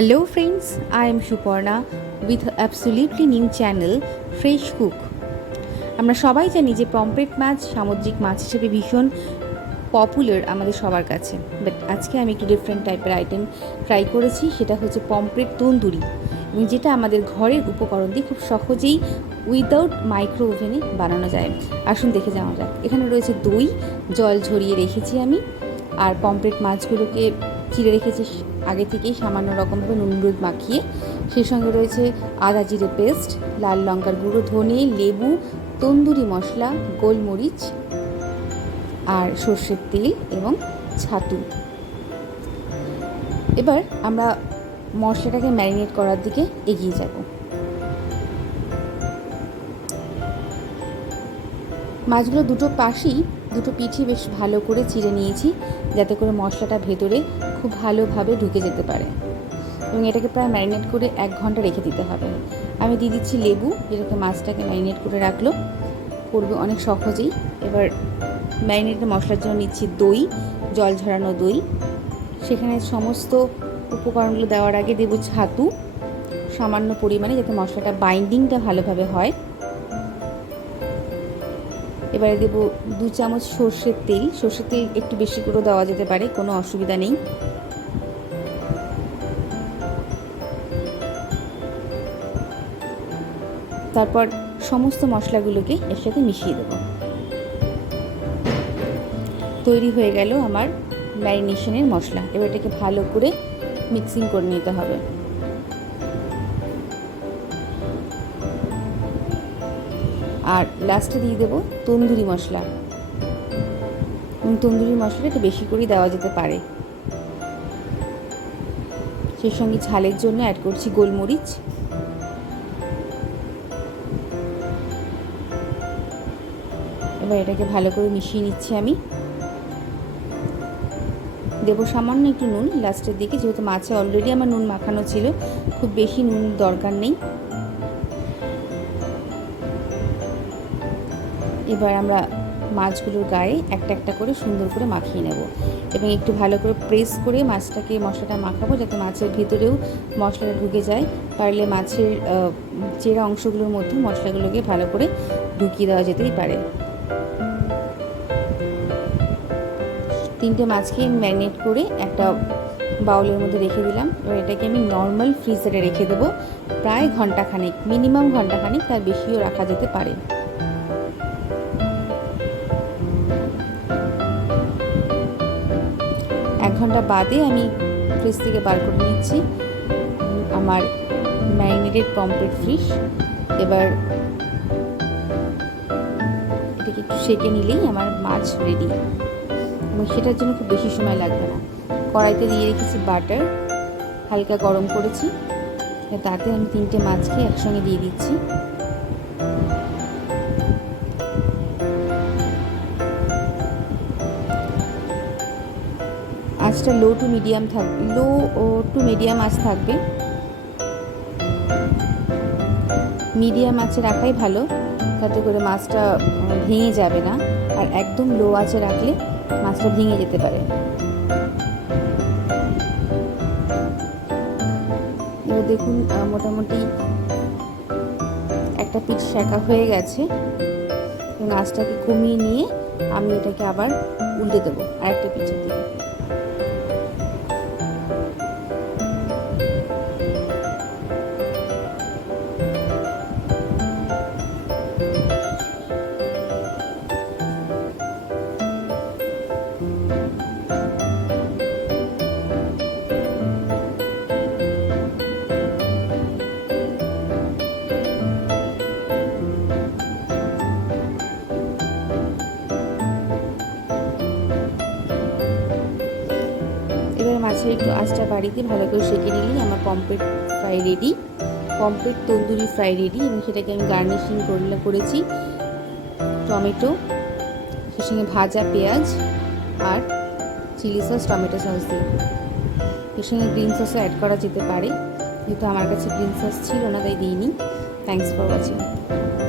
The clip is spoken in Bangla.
Hello friends, I am Suparna with a absolutely new channel Fresh Cook. আমরা সবাই জানি যে পমফ্রেট মাছ সামুদ্রিক মাছ হিসেবে ভীষণ পপুলার আমাদের সবার কাছে। বাট আজকে আমি একটু ডিফারেন্ট টাইপের আইটেম ট্রাই করেছি, সেটা হচ্ছে পমফ্রেট তন্দুরি, এবং যেটা আমাদের ঘরের উপকরণ দিয়ে খুব সহজেই উইদাউট মাইক্রো ওভেনে বানানো যায়। আসুন দেখে যাওয়া যাক। এখানে রয়েছে দই, জল ঝরিয়ে রেখেছি আমি, আর পমফ্রেট মাছগুলোকে চিড়ে রেখেছি আগে থেকেই সামান্য রকমভাবে নুন হলুদ মাখিয়ে। সেই সঙ্গে রয়েছে আদা জিরে পেস্ট, লাল লঙ্কার গুঁড়ো, ধনে, লেবু, তন্দুরি মশলা, গোলমরিচ আর সর্ষের তেল এবং ছাতু। এবার আমরা মশলাটাকে ম্যারিনেট করার দিকে এগিয়ে যাব। মাছগুলো দুটো পিঠই বেশ ভালো করে চিড়ে নিয়েছি, যাতে করে মশলাটা ভেতরে খুব ভালোভাবে ঢুকে যেতে পারে, এবং এটাকে প্রায় ম্যারিনেট করে 1 ঘন্টা রেখে দিতে হবে। আমি দিয়ে দিচ্ছি লেবু, যেটাকে মাছটাকে ম্যারিনেট করে রাখলো, করবে অনেক সহজেই। এবার ম্যারিনেটেড মশলার জন্য নিচ্ছি দই, জল ঝরানো দই। সেখানে সমস্ত উপকরণগুলো দেওয়ার আগে দেবো ছাতু সামান্য পরিমাণে, যাতে মশলাটা বাইন্ডিংটা ভালোভাবে হয়। এবারে দেবো 2 চামচ সর্ষের তেল একটু বেশি করে দেওয়া যেতে পারে, কোনো অসুবিধা নেই। তারপর সমস্ত মশলাগুলোকে এর সাথে মিশিয়ে দেবো। তৈরি হয়ে গেল আমার ম্যারিনেশনের মশলা। এবার এটাকে ভালো করে মিক্সিং করে নিতে হবে। আর লাস্টে দিয়ে দেবো তন্দুরি মশলা, এবং তন্দুরি মশলাটা একটু বেশি করেই দেওয়া যেতে পারে। সেই সঙ্গে ঝালের জন্য অ্যাড করছি গোলমরিচ। এবার এটাকে ভালো করে মিশিয়ে নিচ্ছি আমি। দেবো সামান্য একটু নুন লাস্টের দিকে, যেহেতু মাছে অলরেডি আমার নুন মাখানো ছিল, খুব বেশি নুন দরকার নেই। এবার আমরা মাছগুলোর গায়ে একটা একটা করে সুন্দর করে মাখিয়ে নেব, এবং একটু ভালো করে প্রেস করে মশলাটা মাখাবো, যাতে মাছের ভিতরেও মশলাটা ঢুকে যায়। পারলে মাছের চেরা অংশগুলোর মধ্যে মশলাগুলোকে ভালো করে ঢুকিয়ে দেওয়া যেতেই পারে। 3টে মাছকে আমি ম্যারিনেট করে একটা বাউলের মধ্যে রেখে দিলাম। এবার এটাকে আমি নর্মাল ফ্রিজারে রেখে দেবো প্রায় ঘন্টাখানেক, মিনিমাম ঘন্টাখানেক, তার বেশিও রাখা যেতে পারে। এক ঘন্টা বাদে আমি ফ্রিজ থেকে বার করে নিচ্ছি আমার ম্যারিনেটেড পমফ্রেট ফিশ। এবার এটাকে একটু সেঁকে নিলেই আমার মাছ রেডি, এবং সেটার জন্য খুব বেশি সময় লাগবে না। কড়াইতে দিয়ে রেখেছি বাটার, হালকা গরম করেছি, তাতে আমি 3টে মাছকে একসঙ্গে দিয়ে দিচ্ছি। আঁচটা লো টু মিডিয়াম আঁচ থাকবে। মিডিয়াম আঁচে রাখাই ভালো, তাতে করে মাছটা ভেঙে যাবে না, আর একদম লো আঁচে রাখলে মাছটা ভেঙে যেতে পারে। এবার দেখুন মোটামুটি একটা পিঠ সেঁকা হয়ে গেছে, এবং আঁচটাকে কমিয়ে নিয়ে আমি এটাকে আবার উল্টে দেবো আরেকটা পিঠের দিকে। এবার মাছের একটু আঁচটা বাড়িয়ে দিয়ে ভালো করে সেঁকে নিলেই আমার পমফ্রেট তন্দুরি ফ্রাই রেডি। এবং সেটাকে আমি গার্নিশিং করেছি টমেটো, সেই সঙ্গে ভাজা পেঁয়াজ আর চিলি সস, টমেটো সস দিয়ে। এর সঙ্গে গ্রিন সসও অ্যাড করা যেতে পারে, যেহেতু আমার কাছে গ্রিন সস ছিল না, তাই দিইনি। Thanks for watching.